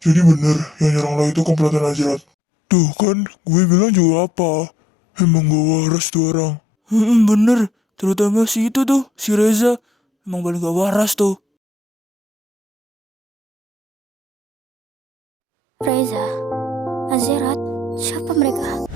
Jadi bener, yang nyerang lo itu komplotan Azrat. Tuh kan, gue bilang juga apa? Emang gak waras tuh orang. Bener, terutama si itu tuh, si Reza. Emang paling gak waras tuh. Reza, Azerat, siapa mereka?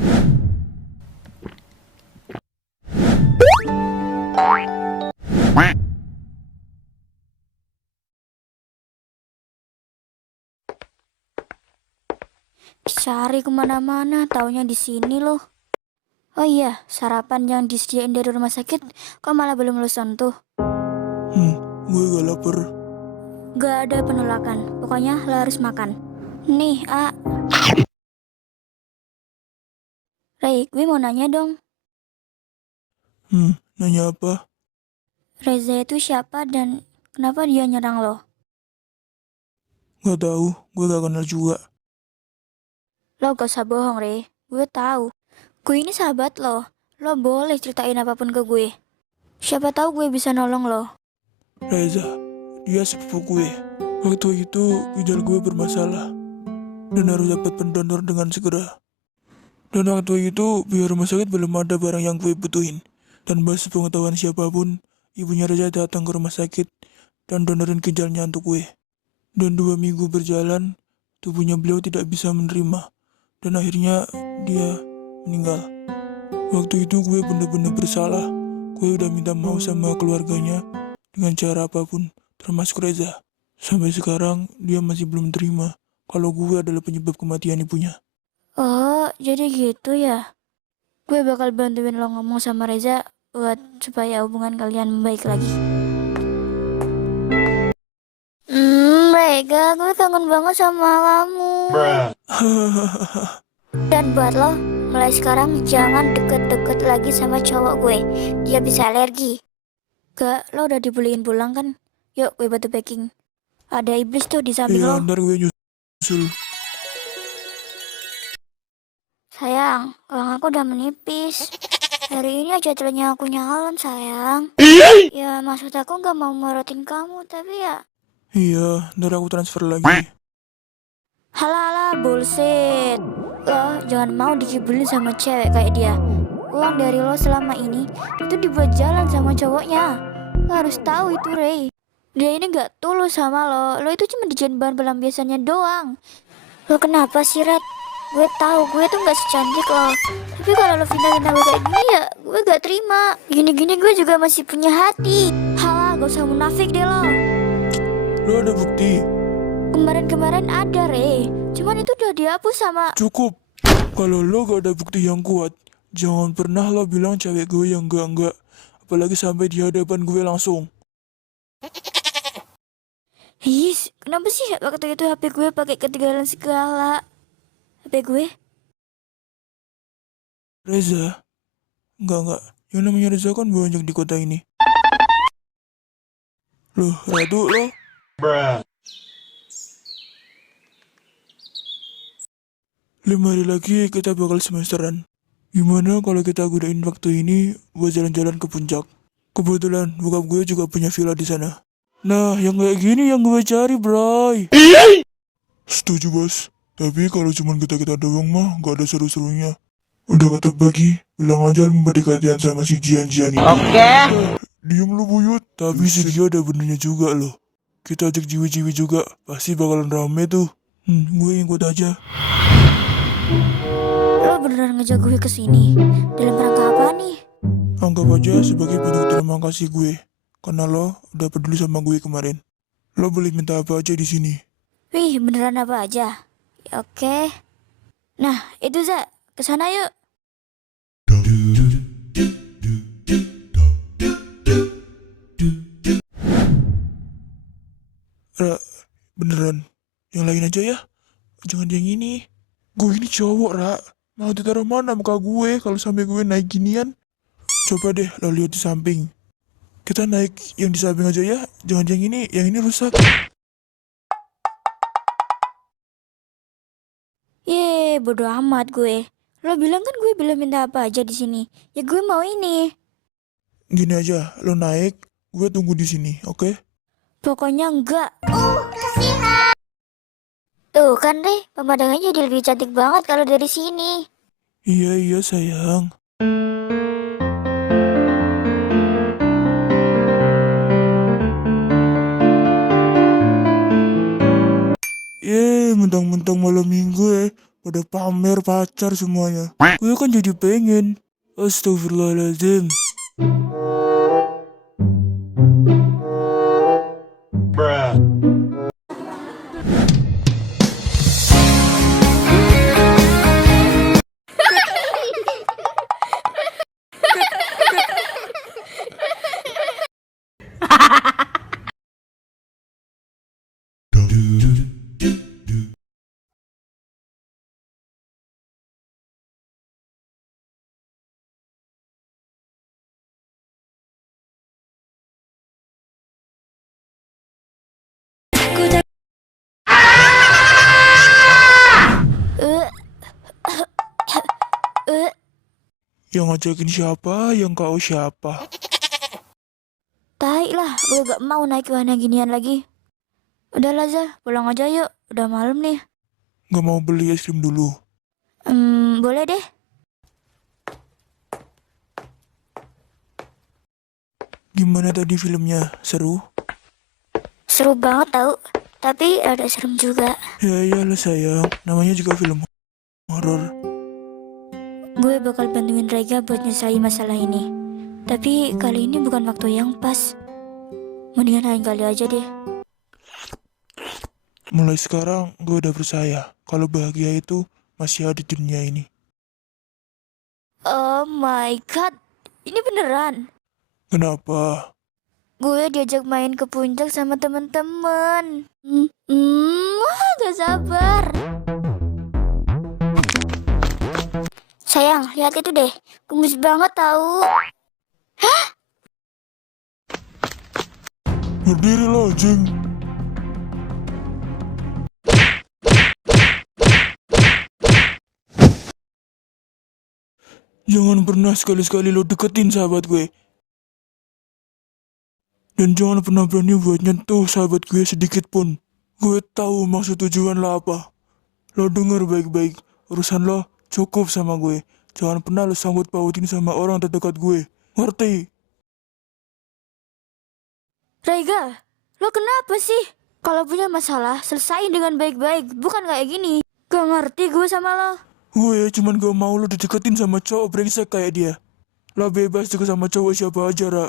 Cari kemana-mana, taunya di sini loh. Oh iya, sarapan yang disediain dari rumah sakit, kok malah belum lo sentuh? Gue gak lapar. Gak ada penolakan, pokoknya lo harus makan. Nih, Ray, gue mau nanya dong. Nanya apa? Reza itu siapa dan kenapa dia nyerang lo? Gak tahu, gue gak kenal juga. Lo gak usah bohong, Ray. Gue tahu. Gue ini sahabat lo. Lo boleh ceritain apapun ke gue. Siapa tahu gue bisa nolong lo. Reza, dia sepupu gue. Waktu itu ginjal gue bermasalah dan harus dapat pendonor dengan segera. Dan waktu itu biar rumah sakit belum ada barang yang gue butuhin. Dan bebas pengetahuan siapapun, ibunya Reza datang ke rumah sakit dan donorin ginjalnya untuk gue. Dan 2 minggu berjalan, tubuhnya beliau tidak bisa menerima. Dan akhirnya dia meninggal. Waktu itu gue bener-bener bersalah. Gue udah minta maaf sama keluarganya dengan cara apapun, termasuk Reza. Sampai sekarang dia masih belum terima kalau gue adalah penyebab kematian ibunya. Oh, jadi gitu ya? Gue bakal bantuin lo ngomong sama Reza buat supaya hubungan kalian membaik lagi. Mereka, gue kangen banget sama kamu. Dan buat lo, mulai sekarang jangan deket-deket lagi sama cowok gue. Dia bisa alergi. Gak, lo udah dibolehin pulang kan? Yuk, gue bantu packing. Ada iblis tuh di samping lo. Iya, ntar gue nyusul. Sayang, uang aku udah menipis. Hari ini aja telinga aku nyalon, sayang. Ya, maksud aku gak mau morotin kamu, tapi ya... Iya, ntar aku transfer lagi. Halah, bullshit. Lo jangan mau dikibulin sama cewek kayak dia. Uang dari lo selama ini itu dibuat jalan sama cowoknya. Lo harus tahu itu, Ray. Dia ini gak tulus sama lo. Lo itu cuma dijadiin bahan pelampiasannya doang. Lo kenapa sih, Red? Gue tahu gue tuh gak secantik lo. Tapi kalau lo fitnah-fitnah gue kayak gini ya gue gak terima. Gini-gini gue juga masih punya hati. Halah, gak usah munafik deh lo. Lo ada bukti? Kemarin-kemarin ada, Ray. Cuman itu udah dihapus sama... Cukup. Kalau lo gak ada bukti yang kuat, jangan pernah lo bilang cewek gue yang enggak. Apalagi sampai di hadapan gue langsung. Kenapa sih waktu itu HP gue pakai ketinggalan segala? HP gue? Reza? Enggak. Yang namanya Reza kan banyak di kota ini. Loh, Ratu lo? 5 hari lagi kita bakal semesteran. Gimana kalau kita gunain waktu ini buat jalan-jalan ke puncak? Kebetulan bokap gue juga punya villa di sana. Nah, yang kayak gini yang gue cari, bray. Setuju, bos. Tapi kalau cuma kita-kita doang mah gak ada seru-serunya. Udah kata bagi, bilang aja mendekatian sama si Jian-Jian ini. Oke. Diem lu, Buyut. Tapi si Gio ada benernya juga loh. Kita ajak jiwi-jiwi juga, pasti bakalan rame tuh. Gue ikut aja. Lo beneran ngajak gue ke sini? Dalam rangka apa nih? Anggap aja sebagai bentuk terima kasih gue. Karena lo udah peduli sama gue kemarin. Lo boleh minta apa aja di sini. Wih, beneran apa aja? Ya, oke. Nah, itu Za, kesana yuk. Ra, beneran. Yang lain aja ya. Jangan yang ini. Gue ini cowok, Ra. Mau ditaruh mana muka gue kalau sampai gue naik ginian? Coba deh lo lihat di samping. Kita naik yang di samping aja ya. Jangan yang ini rusak. Bodo amat gue. Lo bilang kan gue bilang minta apa aja di sini. Ya gue mau ini. Gini aja, lo naik, gue tunggu di sini, oke? Pokoknya enggak. Tuh kan deh, pemandangannya jadi lebih cantik banget kalau dari sini. Iya, iya sayang. Mentang-mentang malam minggu pada pamer pacar semuanya. Gue kan jadi pengen. Astagfirullahaladzim. Eh, eh, Yang ngajakin siapa? Yang kau siapa? tai lah, gue gak mau naik wahana ginian lagi. Udah lah, Zah, pulang aja yuk. Udah malam nih. Gak mau beli es krim dulu. Boleh deh. Gimana tadi filmnya? Seru? Seru banget tau. Tapi ada serem juga. Ya iyalah sayang. Namanya juga film horor. Gue bakal bantuin Rega buat nyelesain masalah ini. Tapi kali ini bukan waktu yang pas. Mendingan lain kali aja deh. Mulai sekarang gue udah percaya kalau bahagia itu masih ada di dunia ini. Oh my god, ini beneran. Kenapa? Gue diajak main ke puncak sama temen-temen. Wah, gak sabar. Sayang, lihat itu deh. Gemes banget tahu. Berdiri lo, Jing. Jangan pernah sekali-sekali lo deketin sahabat gue. Dan jangan pernah berani buat nyentuh sahabat gue sedikit pun. Gue tahu maksud tujuan lo apa. Lo denger baik-baik. Urusan lo cukup sama gue. Jangan pernah lo sangkut pautin sama orang terdekat gue. Ngerti? Rega, lo kenapa sih? Kalau punya masalah, selesain dengan baik-baik. Bukan kayak gini. Gak ngerti gue sama lo. Gue cuman gak mau lo dideketin sama cowok brengsek kayak dia. Lo bebas deket sama cowok siapa aja, Ra.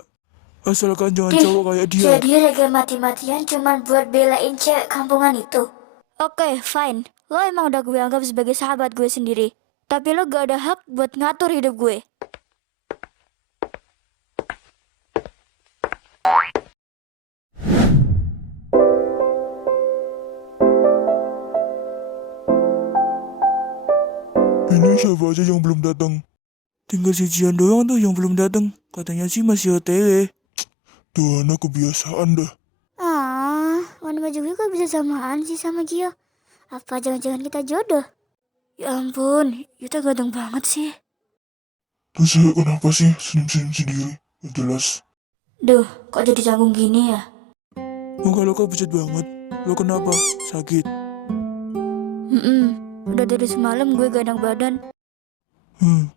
Asalkan jangan cowok kayak dia. Jadi Rega mati-matian cuman buat belain cewek kampungan itu. Oke, fine. Lo emang udah gue anggap sebagai sahabat gue sendiri. Tapi lo gak ada hak buat ngatur hidup gue. Ini siapa aja yang belum datang? Tinggal si Jian doang tuh yang belum datang. Katanya sih masih OTW. Tuh anak kebiasaan dah. Warna baju gue kok bisa samaan sih sama Gio? Apa jangan-jangan kita jodoh? Ya ampun, Yuta ganteng banget sih. Terus kenapa sih senyum-senyum sendiri? Gak jelas. Duh, kok jadi canggung gini ya? Muka lo kok pucat banget. Lo kenapa? Sakit? Udah dari semalam gue gak enak badan.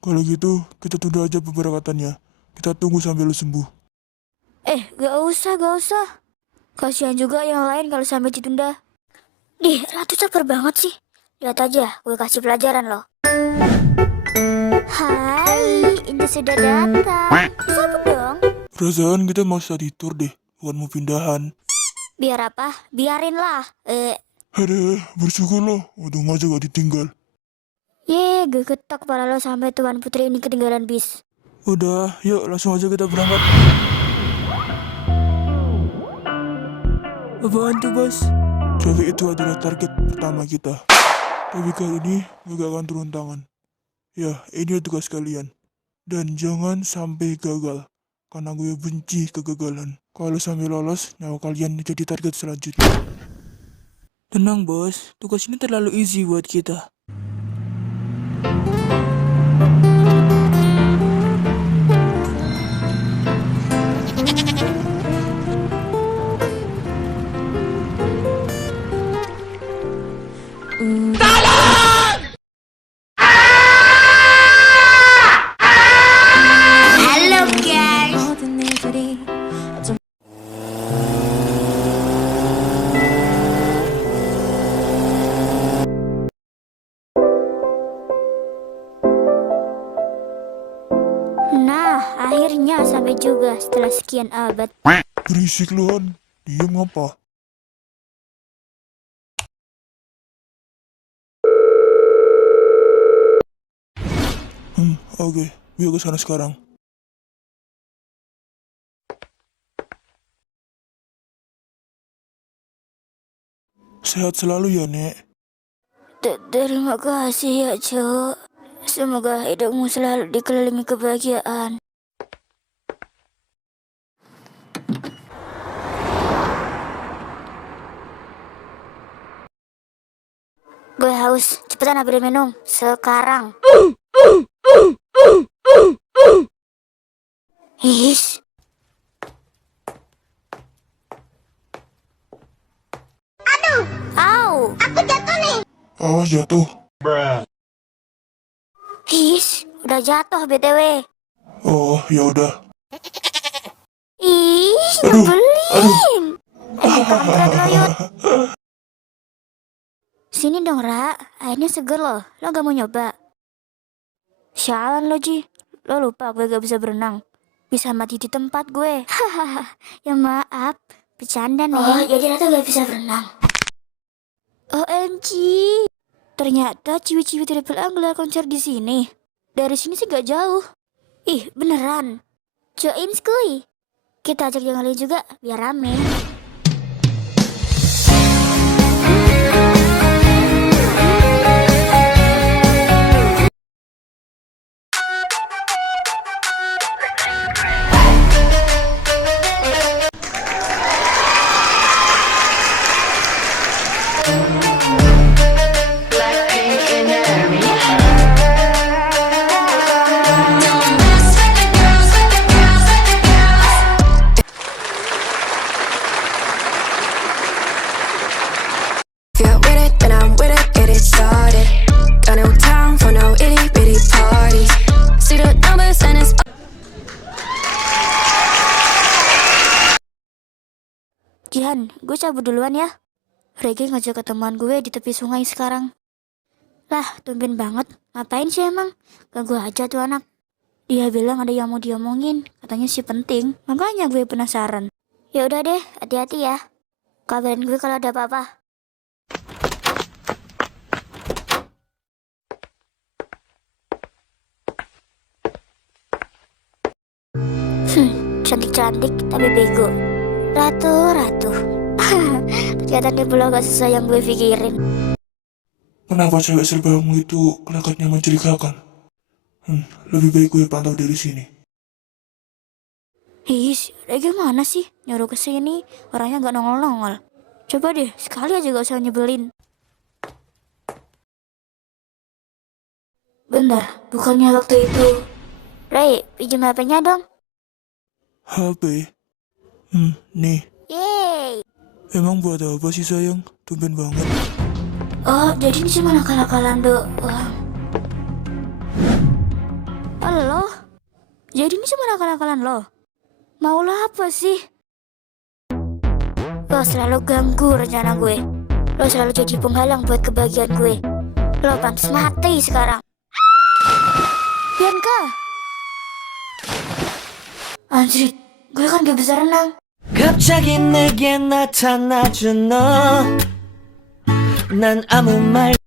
Kalau gitu kita tunda aja pemberangkatannya. Kita tunggu sampai lo sembuh. Gak usah. Kasihan juga yang lain kalau sampai ditunda. Ratu sabar banget sih. Lihat aja, gue kasih pelajaran loh. Hai, ini sudah datang. Sambut dong. Perasaan kita mau study tour deh, bukan mau pindahan. Biar apa? Biarin lah. Aduh, bersyukur lo, untung aja gak ditinggal. Gue ketok kepala lo sampai Tuan Putri ini ketinggalan bis. Udah, yuk langsung aja kita berangkat. Apaan tuh, Bos? Cewek itu adalah target pertama kita. Tapi kali ini gue gak akan turun tangan. Ya, ini tugas kalian. Dan jangan sampai gagal. Karena gue benci kegagalan. Kalau sampai lolos, nyawa kalian jadi target selanjutnya. Tenang, Bos. Tugas ini terlalu easy buat kita. Nah, akhirnya sampai juga setelah sekian abad. Berisik lu Han, diem ngapa? Oke, gue ke sana sekarang. Sehat selalu ya, Nek. Terima kasih ya, Cok. Semoga hidupmu selalu dikelilingi kebahagiaan. Gue haus, cepetan ambil minum sekarang. His. Aduh, au, aku jatuh nih. Awas jatuh. His, udah jatuh BTW. Oh, ya udah. Ih, Aduh, nyebelin. Kampret lo, Yud. Sini dong, Ra. Airnya seger loh. Lo gak mau nyoba? Sialan lo, Ji. Lo lupa gue gak bisa berenang. Bisa mati di tempat gue. Hahaha. Ya maaf. Bercanda nih. Oh, jadi Ratu gak bisa berenang. OMG. Ternyata ciwi-ciwi Triple A gelar konser di sini. Dari sini sih gak jauh. Ih, beneran. Join skuy. Kita ajak yang lain juga biar rame. If you're with it, then I'm with it, get it started. Got no time for no itty bitty parties. See the numbers and it's Jihan, gue cabut duluan ya. Regi ngajak ketemuan gue di tepi sungai sekarang. Lah, tumben banget. Ngapain sih emang? Ganggu aja tuh anak. Dia bilang ada yang mau diomongin, katanya sih penting. Makanya gue penasaran. Ya udah deh, hati-hati ya. Kabarin gue kalau ada apa-apa. Cantik-cantik tapi bego. Ratu. Ternyata dia belum gak sesuai yang gue pikirin. Kenapa cewek serbamu itu kelakuannya mencurigakan? Lebih baik gue pantau dari sini. His, Regi mana sih? Nyuruh kesini, orangnya gak nongol-nongol. Coba deh, sekali aja gak usah nyebelin. Bentar, bukannya waktu itu... Ray, pinjam HP-nya dong. HP? Nih. Yeay. Emang buat apa sih sayang? Tumben banget. Oh, jadi ini cuma nakal-nakalan doang. Halo? Jadi ini cuma nakal-nakalan lo? Mau lo apa sih? Lo selalu ganggu rencana gue. Lo selalu jadi penghalang buat kebahagiaan gue. Lo pantas mati sekarang. Bianca! Anjir, gue kan gak bisa renang. 갑자기 내게 나타나준 너 난 아무 말